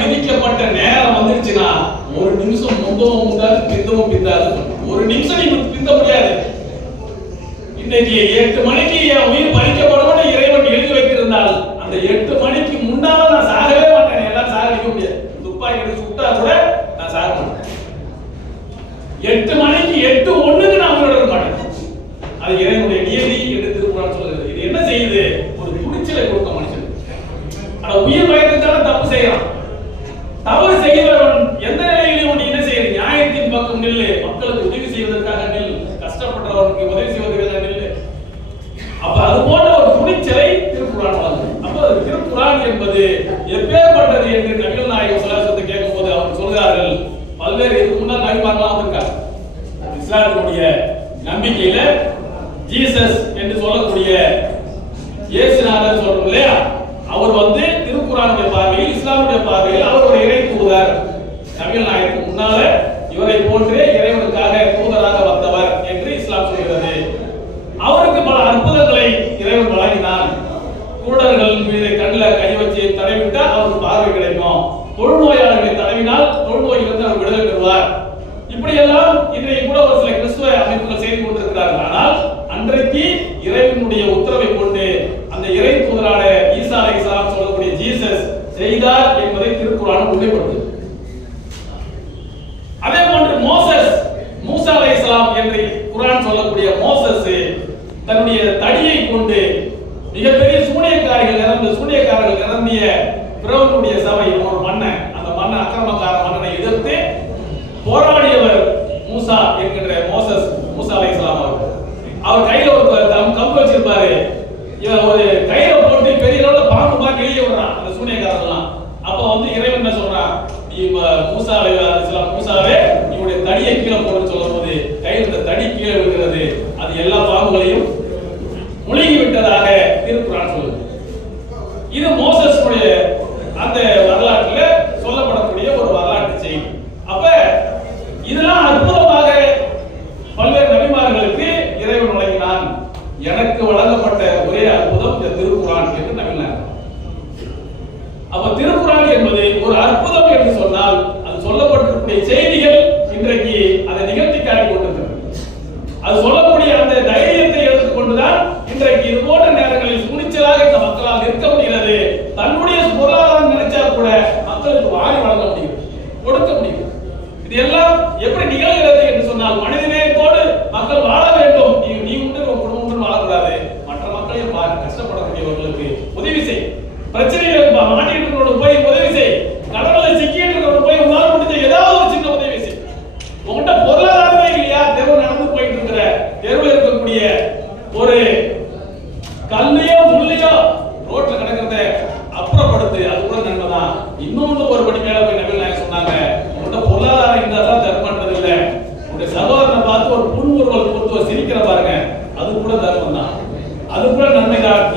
விதிக்கப்பட்ட நேரம் வந்துருச்சுன்னா ஒரு நிமிஷம் முந்தவும் முந்தாது பிந்தவும் பிந்தாது ஒரு நிமிஷம் நீ பிந்த முடியாது. இன்னைக்கு எட்டு மணிக்கு என் உயிர் பறிக்கப்படும் இறைவன் எழுதி வைத்திருந்தால் அந்த எட்டு மணிக்கு முன்னால நான் சாகவே மாட்டேன். எல்லாம் சாகடிக்க முடியாது. துப்பாக்கி எடுத்து சுட்டா கூட நான் சாக மாட்டேன். எட்டு மணிக்கு எட்டு ஒண்ணுக்கு நான் உயிரோட மாட்டேன். அது இறைவனுடைய நியதி என்று திருக்குறள் சொல்லுது இது என்ன செய்யுது? ஒரு துணிச்சலை கொடுக்க மனுஷன். ஆனா உயிர் பயத்துக்கான தப்பு செய்யலாம். தவறு செய்தவன் எந்த நிலையிலும் நீ என்ன செய்ய? நியாயத்தின் பக்கம் நில்லு. மக்களுக்கு உதவி செய்வதற்காக நில் கஷ்டப்படுறவனுக்கு உதவி செய்வதற்காக நில்லு. அப்ப அது போன்ற ஒரு துணிச்சலை திருக்குறான் வழங்குது அப்ப திருக்குறான் என்பது எப்பேற்பட்டது என்று நபிகள் நாயகம் சலாசத்தை கேட்கும் போது அவர் சொல்கிறார்கள். பல்வேறு இதுக்கு முன்னால் நபிமாரெல்லாம் வந்திருக்காங்க. இஸ்லாத்தினுடைய நம்பிக்கையில ஜீசஸ் என்று சொல்லக்கூடிய இயேசுநாதர் சொல்றோம் இல்லையா அவர் வந்து திருக்குறானுடைய பார்வையில் இஸ்லாமுடைய பார்வையில் அவர் ஒரு இறை தூதர் நபிகள் நாயகத்துக்கு முன்னால இவரை போன்றே இறைவனுக்காக தூதராக வந்தவர் என்று இஸ்லாம் சொல்கிறது அவருக்கு பல அற்புதங்களை இறைவன் வழங்கினான் குருடர்கள் மீது கண்ணில் கை தடவிட்டால் அவருக்கு பார்வை கிடைக்கும். தொழுநோயாளர்களை தடவினால் தொழுநோயிலிருந்து அவர் விடுதலை பெறுவார். இப்படியெல்லாம் இன்றைக்கு கூட ஒரு சில கிறிஸ்துவ அமைப்புகள் செய்து கொண்டிருக்கிறார்கள். ஆனால் அன்றைக்கு இறைவனுடைய உத்தரவை கொண்டு அந்த இறை தூதரான ஈசா அலை சொல்லக்கூடிய ஜீசஸ் செய்தார் என்பதை திருக்குறான் உண்மைப்படுத்தும் அதே போன்று மோசஸ் மூசா அலைஹிஸ்ஸலாம் என்று குர்ஆன் சொல்லக்கூடிய மோசஸ் தன்னுடைய தடியை கொண்டு மிகப்பெரிய சூனியக்காரிகள் நிரம்பிய தன்னுடைய நிரம்பிய சபை ஒரு மன்னன் அந்த மன்னன் அக்கிரமக்கார மன்னனை எதிர்த்து போராடியவர் மூசா என்கின்ற மோசஸ் மூசா அலை இஸ்லாம் அவர் அவர் கையில ஒரு கம்பு வச்சிருப்பாரு. இவர் ஒரு கையில போட்டு பெரிய அளவுல பாம்பு மாதிரி வெளியே விடுறான் அந்த சூனியக்காரங்களாம் அப்ப வந்து இறைவன் என்ன சொல்றான்? நீ ம- மூசா அலைஹிஸ்ஸலாம் மூசாவே இவருடைய தடியை கீழே போடுன்னு சொல்லும்போது கையில் இருந்த தடி கீழே விழுகிறது. அது எல்லா பாம்புகளையும் முழுகி விட்டதாக திருக்குறான் சொல்லுது. இது மோசஸுடைய அந்த வரலாற்றுல சொல்லப்படக்கூடிய ஒரு வரலாற்று செய்தி. அப்ப இதெல்லாம் அற்புதமாக பல்வேறு நபிமார்களுக்கு இறைவன் வழங்கினான். எனக்கு வழங்கப்பட்ட ஒரே அற்புதம் இந்த திருக்குறான் என்று நம்பினார் அப்ப திருக்குறான் என்பது ஒரு அற்புதம் என்று சொன்னால் அது சொல்லப்பட்டிருக்கூடிய செய்திகள் இன்றைக்கு அதை நிகழ்த்தி காட்டி கொண்டிருக்கிறது. அது சொல்லக்கூடிய அந்த இது எல்லாம் எப்படி நிகழ்கிறது என்று சொன்னால் மனிதநேயத்தோடு மக்கள் வாழ வேண்டும். நீ நீ உண்டு உன் குடும்பம் உண்டு வாழக்கூடாது. மற்ற மக்களையும் பாரு கஷ்டப்படக்கூடியவர்களுக்கு உதவி செய். பிரச்சனைகள் மாட்டிட்டு போய் உதவி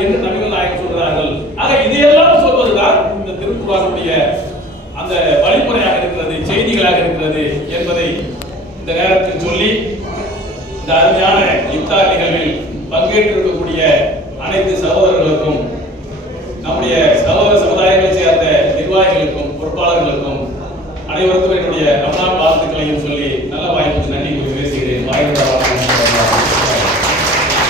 என்று நபிகள் நாயகம் சொல்கிறார்கள். ஆக இதையெல்லாம் சொல்வதுதான் இந்த திருக்குறானுடைய அந்த வழிமுறையாக இருக்கிறது செய்திகளாக இருக்கிறது என்பதை இந்த நேரத்தில் சொல்லி இந்த அருமையான இப்தார் நிகழ்வில் பங்கேற்றிருக்கக்கூடிய அனைத்து சகோதரர்களுக்கும் நம்முடைய சகோதர சமுதாயங்களை சேர்ந்த நிர்வாகிகளுக்கும் பொறுப்பாளர்களுக்கும் அனைவருக்கும் என்னுடைய ரமணா வாழ்த்துக்களையும் சொல்லி